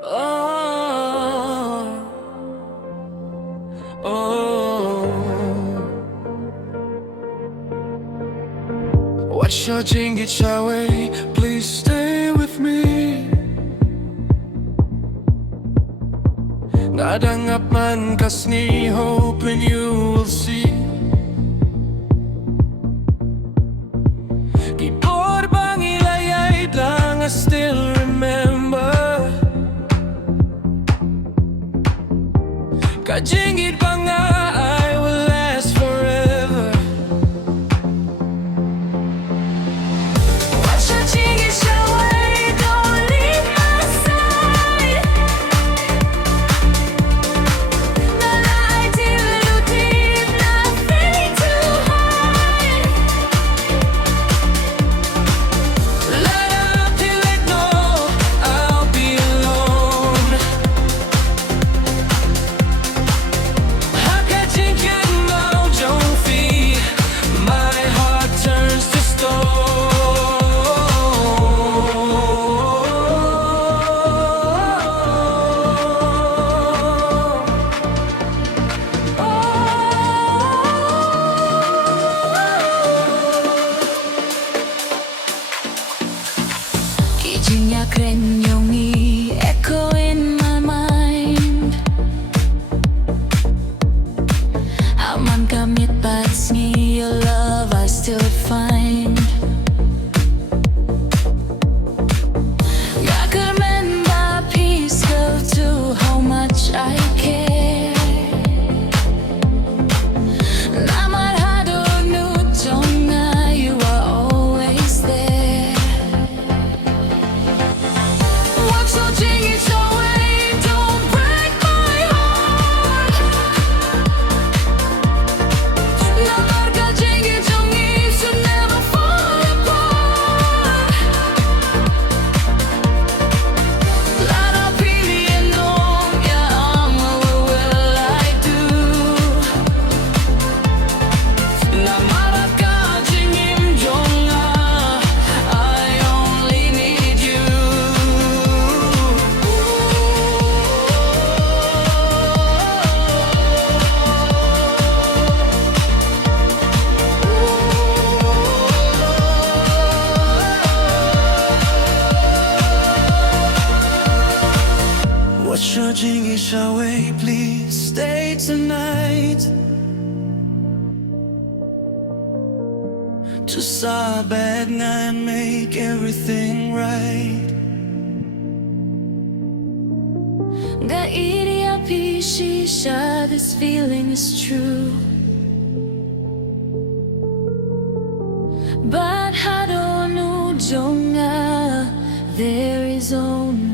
Oh, oh. What's your jingieid, shawei? Please stay with me. Nadangap man Khasi, hoping you will see. Gipor bang ïaid lang, I still remember. Ka jingieid ba nga, I will last forever. What's your jingieid, shawei? Don't leave my side. Nala aiti lutim, nothing to hide. Lada till it know I'll be alone. Haka jingieakren jong fee, my heart turns to stone. Jingieakren yongi echo in my mind. Aman ka miet but sngi, your love I still find. Kyrmen ba peace go to how much I care. Namar dohnud jong, you are always there. What's your jingieid, shawei? Don't break my heart. Namar ka jingieid jongi should never fall apart. Lada pili enong what will I do? Namar ka jingim jong, I only need you. What's your jingieid, shawei? Please stay tonight. To sabag and make everything right. The ieid shisha, this feeling is true. But dohnud jong, there is only